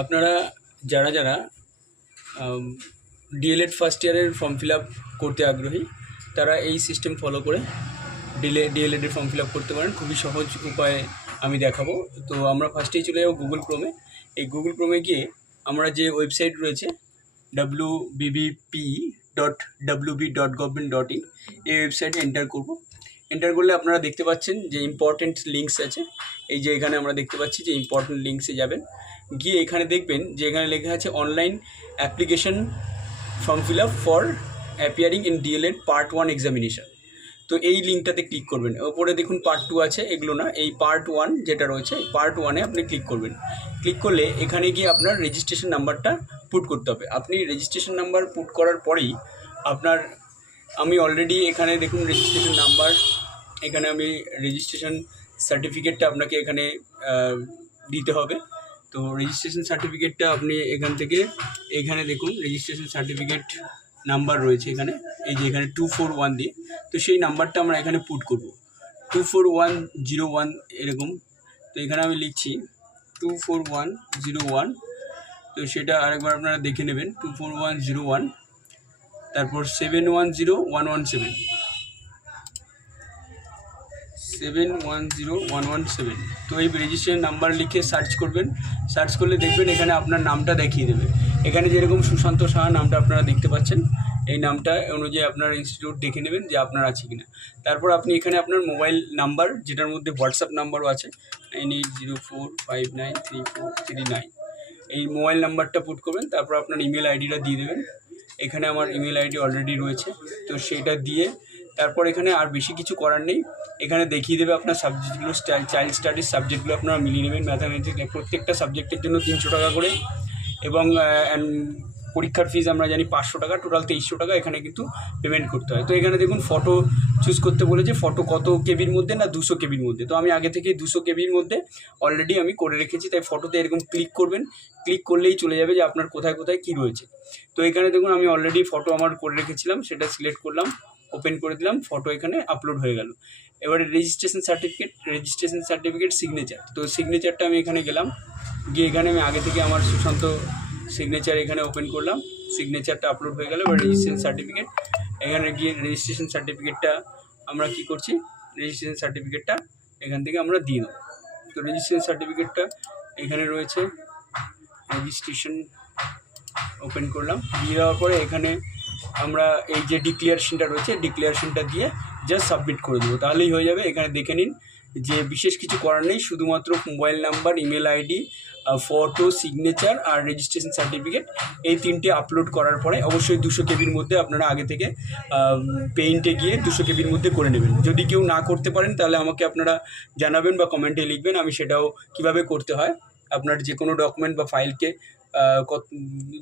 আপনারা যারা যারা ডিএলএড ফার্স্ট ইয়ারের ফর্ম ফিল আপ করতে আগ্রহী তারা এই সিস্টেম ফলো করে ডিএলএডের ফর্ম ফিল আপ করতে পারেন। খুবই সহজ উপায়ে আমি দেখাবো। তো আমরা ফার্স্টেই চলে যাবো গুগল ক্রোমে। এই গুগল ক্রোমে গিয়ে আমরা যে ওয়েবসাইট রয়েছে wbbp.wb.government.in এই ওয়েবসাইটে এন্টার করব। এন্টার করলে আপনারা দেখতে পাচ্ছেন যে ইম্পর্টেন্ট লিঙ্কস আছে। এই যে এখানে আমরা দেখতে পাচ্ছি যে ইম্পর্টেন্ট লিঙ্কসে যাবেন, গিয়ে এখানে দেখবেন যে এখানে লেখা আছে online application form fill up for appearing in DElEd part 1 examination. তো এই লিঙ্কটাতে ক্লিক করবেন। ওপরে দেখুন পার্ট 2 আছে, এগুলো না, এই পার্ট 1 যেটা রয়েছে এই পার্ট 1-এ আপনি ক্লিক করবেন। ক্লিক করলে এখানে গিয়ে আপনার রেজিস্ট্রেশন নাম্বারটা পুট করতে হবে। আপনি রেজিস্ট্রেশন নাম্বার পুট করার পরেই আপনার, আমি অলরেডি এখানে দেখুন রেজিস্ট্রেশন নাম্বার, এখানে আমি রেজিস্ট্রেশন সার্টিফিকেটটা আপনাকে এখানে দিতে হবে। তো রেজিস্ট্রেশন সার্টিফিকেটটা আপনি এখান থেকে, এখানে দেখুন রেজিস্ট্রেশন সার্টিফিকেট নাম্বার রয়েছে এখানে, এই যে এখানে 241 দিয়ে, তো সেই নাম্বারটা আমরা এখানে পুট করব 24101 এরকম। তো এখানে আমি লিখছি 24101, তো সেটা আরেকবার আপনারা দেখে নেবেন 24101, তারপর 710117। তো এই রেজিস্ট্রেশন নাম্বার লিখে সার্চ করবেন। সার্চ করলে দেখবেন এখানে আপনার নামটা দেখিয়ে দেবে। এখানে যেরকম সুশান্ত সাহা নামটা আপনারা দেখতে পাচ্ছেন, এই নামটা অনুযায়ী আপনার ইনস্টিটিউট দেখে নেবেন যে আপনার আছে কিনা। তারপর আপনি এখানে আপনার মোবাইল নাম্বার, যেটার মধ্যে হোয়াটসঅ্যাপ নাম্বারও আছে 9804593439, এই মোবাইল নাম্বারটা পুট করবেন। তারপর আপনার ইমেল আইডিটা দিয়ে দেবেন। এখানে আমার ইমেল আইডি অলরেডি রয়েছে, তো সেটা দিয়ে তারপর এখানে আর বেশি কিছু করার নেই। এখানে দেখিয়ে দেবে আপনার সাবজেক্টগুলো, চাইল্ড স্টাডিজ সাবজেক্টগুলো আপনারা মিলিয়ে নেবেন। ম্যাথামেটিক্স প্রত্যেকটা সাবজেক্টের জন্য 300 টাকা করে, এবং পরীক্ষার ফিজ আমরা জানি 500 টাকা, টোটাল 2300 টাকা এখানে কিন্তু পেমেন্ট করতে হয়। তো এখানে দেখুন ফটো চুজ করতে বলেছে, ফটো কত কেবির মধ্যে না 200 কেবির মধ্যে। তো আমি আগে থেকে 200 কেবির মধ্যে অলরেডি আমি করে রেখেছি, তাই ফটোতে এরকম ক্লিক করবেন। ক্লিক করলেই চলে যাবে যে আপনার কোথায় কোথায় কী রয়েছে। তো এখানে দেখুন আমি অলরেডি ফটো আমার করে রেখেছিলাম, সেটা সিলেক্ট করলাম, ওপেন করে দিলাম, ফটো এখানে আপলোড হয়ে গেল। এবারে রেজিস্ট্রেশন সার্টিফিকেট সিগনেচার, তো সিগনেচারটা আমি এখানে গেলাম, গিয়ে এখানে আমি আগে থেকে আমার সুশান্ত সিগনেচার এখানে ওপেন করলাম, সিগনেচারটা আপলোড হয়ে গেল। এবার রেজিস্ট্রেশন সার্টিফিকেট, এখানে গিয়ে রেজিস্ট্রেশন সার্টিফিকেটটা আমরা কি করছি, রেজিস্ট্রেশন সার্টিফিকেটটা এখান থেকে আমরা দিয়ে দেবো। তো রেজিস্ট্রেশন সার্টিফিকেটটা এখানে রয়েছে, রেজিস্ট্রেশন ওপেন করলাম, দিয়ে দেওয়ার পরে এখানে আমরা এই যে ডিক্লারেশনটা রয়েছে, ডিক্লারেশনটা দিয়ে জাস্ট সাবমিট করে দেবো, তাহলেই হয়ে যাবে। এখানে দেখে নিন যে বিশেষ কিছু করার নেই, শুধুমাত্র mobile number, email ID, photo, signature আর রেজিস্ট্রেশন সার্টিফিকেট, এই 3টে আপলোড করার পরে অবশ্যই 200 কেবির মধ্যে আপনারা আগে থেকে পেইন্টে গিয়ে 200 কেবির মধ্যে করে নেবেন। যদি কেউ না করতে পারেন তাহলে আমাকে আপনারা জানাবেন বা কমেন্টে লিখবেন, আমি সেটাও কিভাবে করতে হয়, আপনার যে কোনো ডকুমেন্ট বা ফাইলকে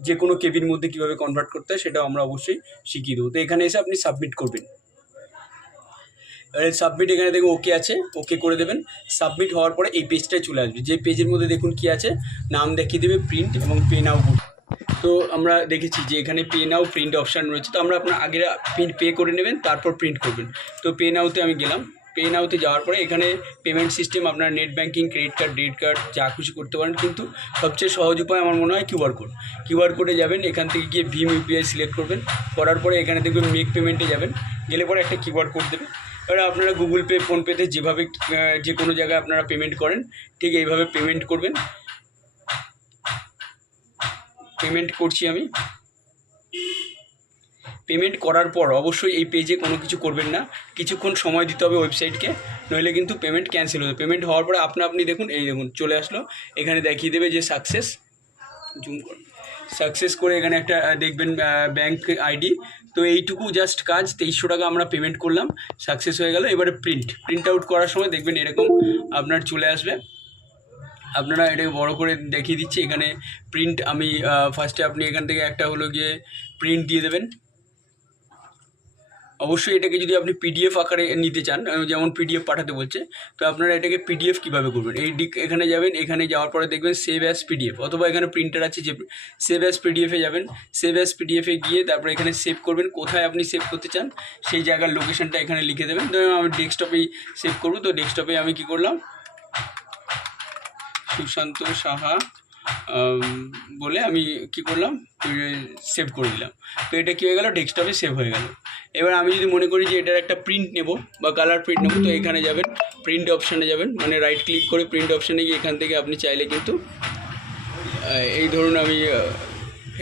যে কোনো কেবির মধ্যে কীভাবে কনভার্ট করতে হয় সেটাও আমরা অবশ্যই শিখিয়ে দেবো। তো এখানে এসে আপনি সাবমিট করবেন। সাবমিট এখানে দেখুন ওকে আছে, ওকে করে দেবেন। সাবমিট হওয়ার পরে এই পেজটায় চলে আসবে, যে পেজের মধ্যে দেখুন কি আছে, নাম দেখিয়ে দেবে, প্রিন্ট এবং পে নাও। তো আমরা দেখেছি যে এখানে পে নাও প্রিন্ট অপশান রয়েছে, তো আমরা আপনার আগে পে করে নেবেন, তারপর প্রিন্ট করবেন। তো পে নাওতে আমি গেলাম, পে নাওতে যাওয়ার পরে এখানে পেমেন্ট সিস্টেম আপনার net banking, credit card, debit card যা খুশি করতে পারেন, কিন্তু সবচেয়ে সহজ উপায় আমার মনে হয় কিউআর কোডে যাবেন। এখান থেকে গিয়ে ভীম ইউপিআই সিলেক্ট করবেন, করার পরে এখানে দেখবেন মেক পেমেন্টে যাবেন, গেলে পরে একটা কিউআর কোড দেবে। এবার আপনারা গুগল পে, ফোনপেতে যেভাবে যে কোনো জায়গায় আপনারা পেমেন্ট করেন, ঠিক এইভাবে পেমেন্ট করবেন। পেমেন্ট করছি আমি। পেমেন্ট করার পর অবশ্যই এই পেজে কোনো কিছু করবেন না, কিছুক্ষণ সময় দিতে হবে ওয়েবসাইটকে, নইলে কিন্তু পেমেন্ট ক্যান্সেল হবে। পেমেন্ট হওয়ার পরে আপনি দেখুন, এই দেখুন চলে আসলো, এখানে দেখিয়ে দেবে যে সাকসেস, জুম করে সাকসেস করে এখানে একটা দেখবেন ব্যাঙ্ক আইডি। তো এইটুকু জাস্ট কাজ, 2300 টাকা আমরা পেমেন্ট করলাম, সাকসেস হয়ে গেল। এবারে প্রিন্ট আউট করার সময় দেখবেন এরকম আপনার চলে আসবে। আপনারা এটাকে বড় করে দেখিয়ে দিচ্ছি, এখানে প্রিন্ট আমি ফার্স্টে আপনি এখান থেকে একটা হলো গিয়ে প্রিন্ট দিয়ে দেবেন। অবশ্যই এটাকে যদি আপনি পিডিএফ আকারে নিতে চান, যেমন পিডিএফ পাঠাতে বলছে, তো আপনারা এটাকে পিডিএফ কীভাবে করবেন, এখানে যাবেন, এখানে যাওয়ার পরে দেখবেন সেভ অ্যাজ পিডিএফ, অথবা এখানে প্রিন্টার আছে যে সেভ অ্যাজ পিডিএফে যাবেন। সেভ অ্যাজ পিডিএফে গিয়ে তারপরে এখানে সেভ করবেন, কোথায় আপনি সেভ করতে চান সেই জায়গার লোকেশনটা এখানে লিখে দেবেন। ধরুন আমি ডেস্কটপেই সেভ করবো, তো ডেস্কটপে আমি কী করলাম, সুশান্ত সাহা বলে আমি কি করলাম, সেভ করে দিলাম। তো এটা কী হয়ে গেল, ডেস্কটপে সেভ হয়ে গেল। এবার আমি যদি মনে করি যে এটার একটা প্রিন্ট নেব বা কালার প্রিন্ট নেবো, তো এখানে যাবেন, প্রিন্ট অপশানে যাবেন, মানে রাইট ক্লিক করে প্রিন্ট অপশানে গিয়ে এখান থেকে আপনি চাইলে কিন্তু এই ধরুন আমি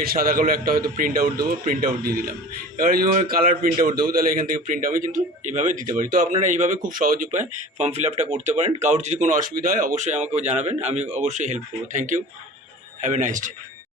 এর সাদা কালো একটা হয়তো প্রিন্ট আউট দেবো, প্রিন্ট আউট দিয়ে দিলাম। এবার যদি আমি কালার প্রিন্ট আউট দেবো, তাহলে এখান থেকে প্রিন্ট আমি কিন্তু এইভাবে দিতে পারি। তো আপনারা এইভাবে খুব সহজ উপায়ে ফর্ম ফিল আপটা করতে পারেন। কারোর যদি কোনো অসুবিধা হয় অবশ্যই আমাকে জানাবেন, আমি অবশ্যই হেল্প করবো। Thank you, have a nice day.